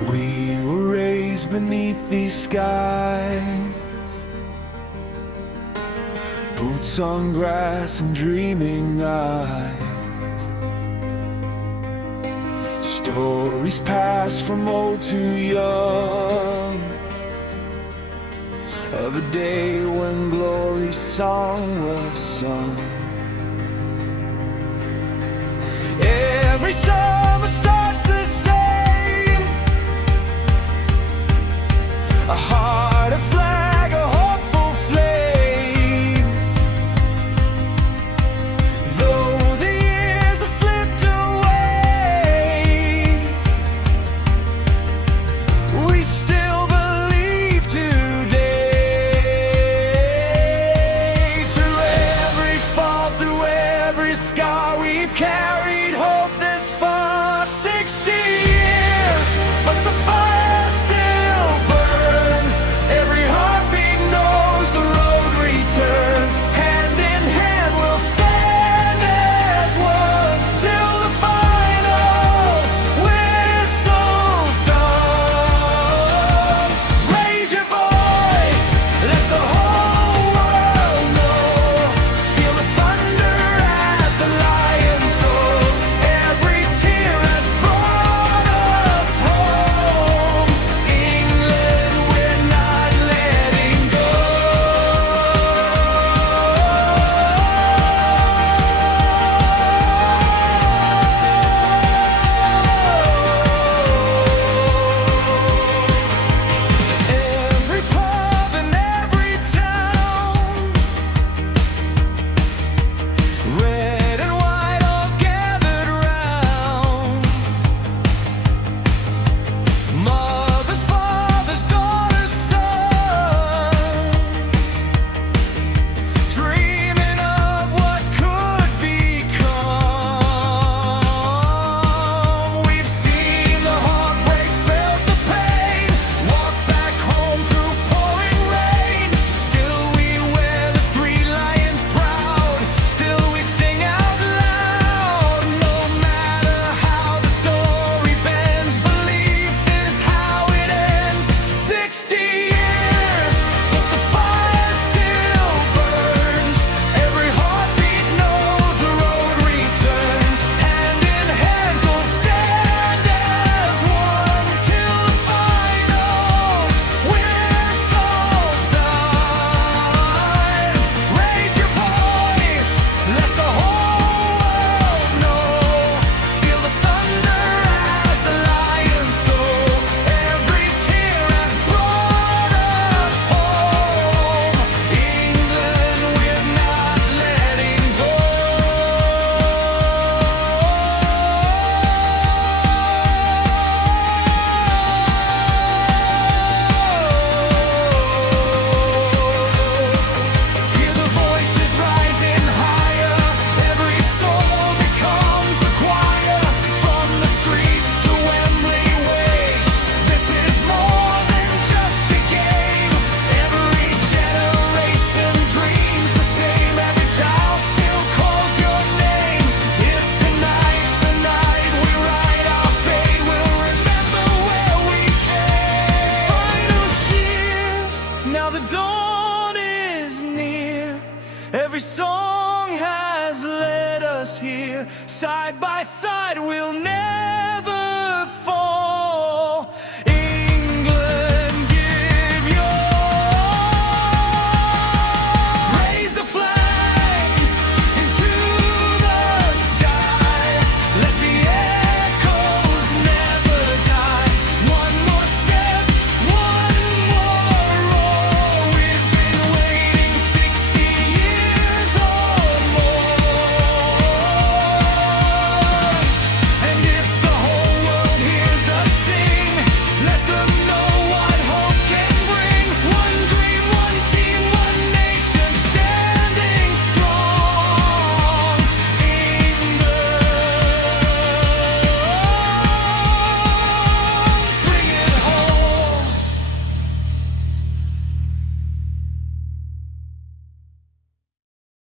We were raised beneath these skies, boots on grass and dreaming eyes. Stories passed from old to young, of a day when glory's song was sung. Every summer starts the same, a heart, a flag, a hopeful flame. Though the years have slipped away, we still believe today. Through every fall, through every scar, we've carried hope this far. 60 years, but the fire still burns. Every heartbeat knows the road returns. Hand in hand we'll stand as one till the final whistle's done. Raise your voice, let the whole world know. Feel the thunder as the lions go. Every tear has brought us home. England, we're not letting go. Every pub and every town, red and white all gathered round. Mothers, fathers, daughters, sons, dreaming of what could become. We've seen the heartbreak, felt the pain, walked back home through pouring rain. Still we wear the three lions proud, still we sing out loud. No matter how the story bends, belief is how it ends. 60 years, but the fire still burns. Every heartbeat knows the road returns. Hand in hand we'll stand as one till the final whistle's done. Raise your voice, let the whole world know. Feel the thunder as the lions go. Every tear has brought us home. England, we're not letting go. Hear the voices rising higher. Every soul becomes the choir. From the streets to Wembley Way, this is more than just a game. Every generation dreams the same. Every child still calls your name. If tonight's the night we write our fate, we'll remember where we came. Final cheers, now the dawn is near. Every song has led us here. Side by side we'll never